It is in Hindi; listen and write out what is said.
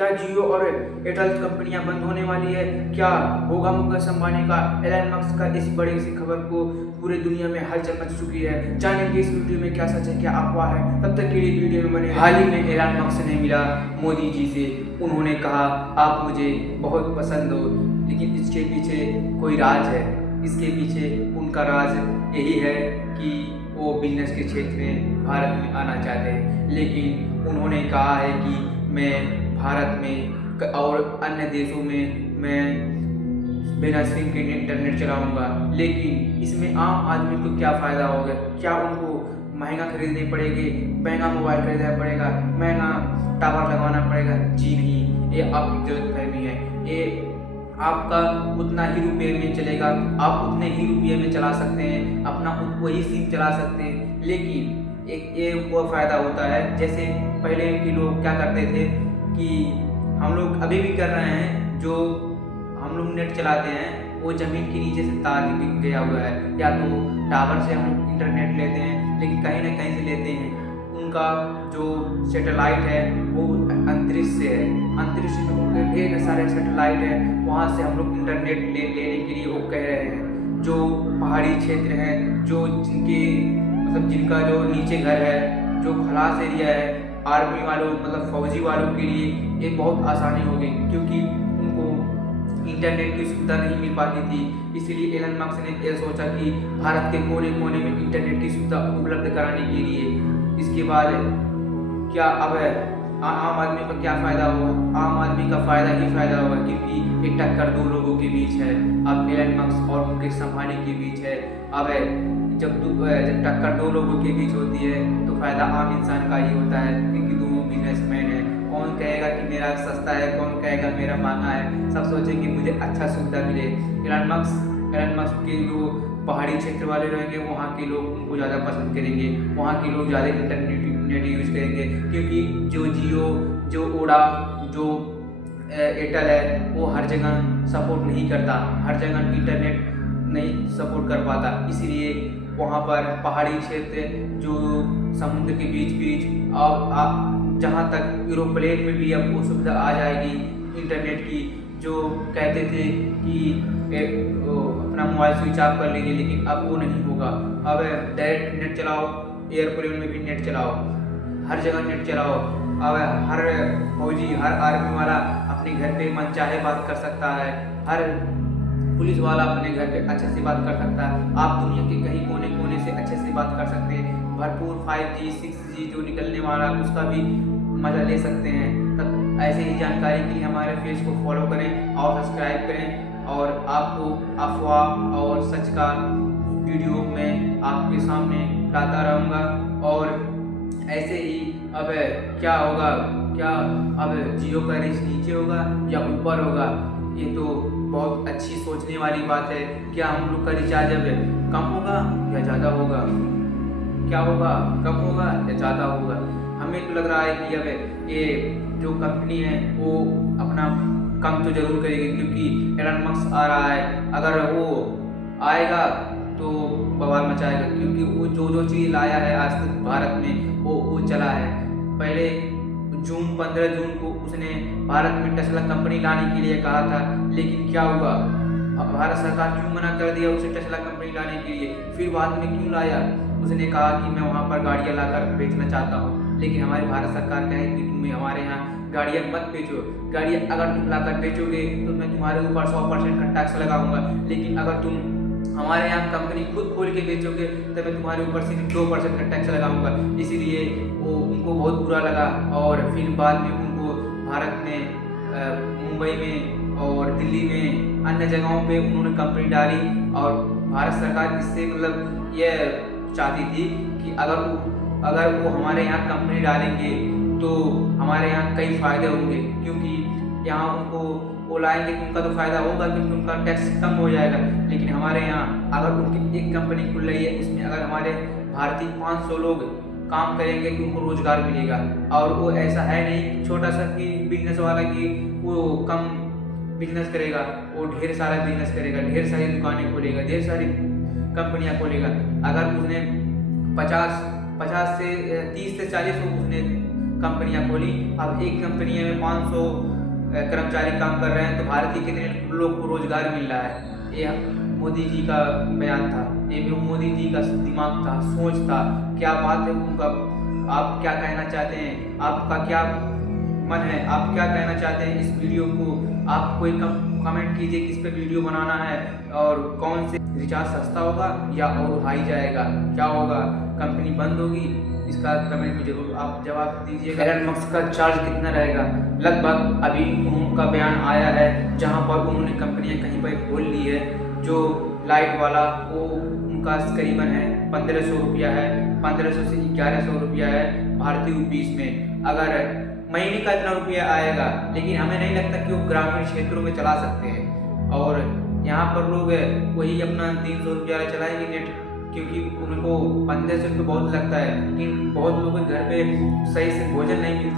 क्या जियो और एयरटेल कंपनियां बंद होने वाली है? क्या होगा मुकेश अंबानी का, एलन मस्क का इस बड़ी सी खबर को पूरी दुनिया में हलचल मच चुकी है। जानेंगे इस वीडियो में क्या सच है क्या अफवाह है, तब तक के लिए वीडियो में बने। हाल ही में एलन मस्क ने मिला मोदी जी से। उन्होंने कहा आप मुझे बहुत पसंद हो, लेकिन इसके पीछे कोई राज है। इसके पीछे उनका राज यही है कि वो बिजनेस के क्षेत्र में भारत में आना चाहते हैं, लेकिन उन्होंने कहा है कि मैं भारत में और अन्य देशों में मैं बिना सिम के इंटरनेट चलाऊंगा। लेकिन इसमें आम आदमी को क्या फ़ायदा होगा? क्या उनको महंगा खरीदने पड़ेंगे, महंगा मोबाइल खरीदना पड़ेगा, महंगा टावर लगवाना पड़ेगा? जी नहीं, ये आपकी गलतफहमी है। ये आपका उतना ही रुपये में चलेगा, आप उतने ही रुपये में चला सकते हैं, अपना वही सिम चला सकते हैं। लेकिन एक ये वो फ़ायदा होता है, जैसे पहले के लोग क्या करते थे कि हम लोग अभी भी कर रहे हैं, जो हम लोग नेट चलाते हैं वो ज़मीन के नीचे से तार गया हुआ है, या तो टावर से हम लोग इंटरनेट लेते हैं, लेकिन कहीं ना कहीं से लेते हैं। उनका जो सैटेलाइट है वो अंतरिक्ष से है, अंतरिक्ष में उनके ढेर सारे सैटेलाइट है, वहाँ से हम लोग इंटरनेट लेने के लिए वो कह रहे हैं। जो पहाड़ी क्षेत्र हैं, जो जिनके मतलब जिनका जो नीचे घर है, जो खलास एरिया है, आर्मी वालों मतलब फौजी वालों के लिए ये बहुत आसानी हो गई, क्योंकि उनको इंटरनेट की सुविधा नहीं मिल पाती थी। इसीलिए एलन मस्क ने यह सोचा कि भारत के कोने कोने में इंटरनेट की सुविधा उपलब्ध कराने के लिए। इसके बाद क्या अब आम आदमी का क्या फ़ायदा होगा? आम आदमी का फ़ायदा ही फ़ायदा होगा, क्योंकि एक टक्कर दो लोगों के बीच है। अब एलन मस्क और मुकेश अंबानी के बीच है। अब जब टक्कर दो लोगों के बीच होती है तो फ़ायदा आम इंसान का ही होता है, क्योंकि दोनों बिजनेसमैन हैं। कौन कहेगा कि मेरा सस्ता है, कौन कहेगा मेरा महंगा है? सब सोचेंगे मुझे अच्छा सुविधा मिले। एलन मस्क के जो पहाड़ी क्षेत्र वाले रहेंगे, वहाँ के लोग उनको ज़्यादा पसंद करेंगे, वहाँ के लोग ज़्यादा इंटरनेट यूज़ करेंगे, क्योंकि जो जियो, जो ओडा, जो एयरटेल है वो हर जगह सपोर्ट नहीं करता, हर जगह इंटरनेट नहीं सपोर्ट कर पाता। इसलिए वहाँ पर पहाड़ी क्षेत्र, जो समुद्र के बीच और जहाँ तक एरोप्लेन में भी अब वो सुविधा आ जाएगी इंटरनेट की। जो कहते थे कि अपना मोबाइल स्विच ऑफ कर लीजिए, लेकिन अब वो नहीं होगा। अब डायरेक्ट नेट चलाओ, एयरप्लेन में भी नेट चलाओ, हर जगह नेट चलाओ। अब हर फौजी, हर आर्मी वाला अपने घर पे मन चाहे बात कर सकता है, हर पुलिस वाला अपने घर पे अच्छे से बात कर सकता है। आप दुनिया के कहीं कोने कोने से अच्छे से बात कर सकते हैं। भरपूर 5G 6G जो निकलने वाला है उसका भी मज़ा ले सकते हैं। तब ऐसे ही जानकारी के लिए हमारे पेज को फॉलो करें और सब्सक्राइब करें, और आपको अफवाह और सच का वीडियो मैं आपके सामने लाता रहूँगा। और ऐसे ही अब क्या होगा, क्या अब जियो का रिच नीचे होगा या ऊपर होगा? ये तो बहुत अच्छी सोचने वाली बात है। क्या हम लोग का रिचार्ज अब कम होगा या ज़्यादा होगा? क्या होगा, कम होगा या ज़्यादा होगा? हमें तो लग रहा है कि अब ये जो कंपनी है वो अपना कम तो जरूर करेगी, क्योंकि एलन मस्क आ रहा है। अगर वो आएगा तो बवाल मचाएगा, क्योंकि वो जो चीज़ लाया है आज तक भारत में वो चला है। पहले 15 जून को उसने भारत में टेस्ला कंपनी लाने के लिए कहा था, लेकिन क्या हुआ? भारत सरकार क्यों मना कर दिया उसे टेस्ला कंपनी लाने के लिए? फिर बाद में क्यों लाया? उसने कहा कि मैं वहाँ पर गाड़ियाँ लाकर बेचना चाहता हूँ, लेकिन हमारी भारत सरकार कहे कि तुम हमारे यहाँ गाड़ियाँ मत बेचो। गाड़ियाँ अगर तुम लाकर बेचोगे तो मैं तुम्हारे ऊपर 100% का टैक्स लगाऊंगा, लेकिन अगर तुम हमारे यहाँ कंपनी खुद खोल के बेचोगे तो मैं तुम्हारे ऊपर सिर्फ 2% का टैक्स लगाऊंगा। इसीलिए वो उनको बहुत बुरा लगा, और फिर बाद में उनको भारत में मुंबई में और दिल्ली में अन्य जगहों पे उन्होंने कंपनी डाली। और भारत सरकार इससे मतलब ये चाहती थी कि अगर वो हमारे यहाँ कंपनी डालेंगे तो हमारे यहाँ कई फ़ायदे होंगे, क्योंकि यहाँ उनको वो लाएंगे तो उनका तो फ़ायदा होगा, क्योंकि उनका टैक्स कम हो जाएगा। लेकिन हमारे यहाँ अगर उनकी एक कंपनी खुल रही है, उसमें अगर हमारे भारतीय 500 लोग काम करेंगे तो उनको रोज़गार मिलेगा। और वो ऐसा है नहीं छोटा सा कि बिजनेस वाला कि वो कम बिजनेस करेगा, वो ढेर सारा बिजनेस करेगा, ढेर सारी दुकानें खोलेगा, ढेर सारी कंपनियां खोलेगा। अगर उसने 50 से 30 से 40 उसने कंपनियां खोली। अब एक कंपनी में 500 कर्मचारी काम कर रहे हैं, तो भारत के कितने लोग को रोजगार मिल रहा है। ये मोदी जी का बयान था, ये भी मोदी जी का दिमाग था, सोच था। क्या बात है उनका, आप क्या कहना चाहते हैं, आपका क्या मन है, आप क्या कहना चाहते हैं इस वीडियो को। आप कोई कमेंट कीजिए किस पे वीडियो बनाना है और कौन से रिचार्ज सस्ता होगा या और हाई जाएगा, क्या होगा, कंपनी बंद होगी, इसका कमेंट में जरूर आप जवाब दीजिएगा। एलन मस्क का चार्ज कितना रहेगा। लगभग अभी उनका बयान आया है जहां पर उन्होंने कंपनियां कहीं पर खोल ली है। जो लाइट वाला वो उनका करीबन है 1500 रुपया है, 1500 से 1100 रुपया है भारतीय रुपीस में। अगर महीने का इतना रुपया आएगा, लेकिन हमें नहीं लगता कि वो ग्रामीण क्षेत्रों में चला सकते हैं। और यहाँ पर लोग वही अपना 300 रुपया चलाएंगे नेट, क्योंकि उनको 1500 रुपये बहुत लगता है, लेकिन बहुत लोगों के घर पे सही से भोजन नहीं मिलता है।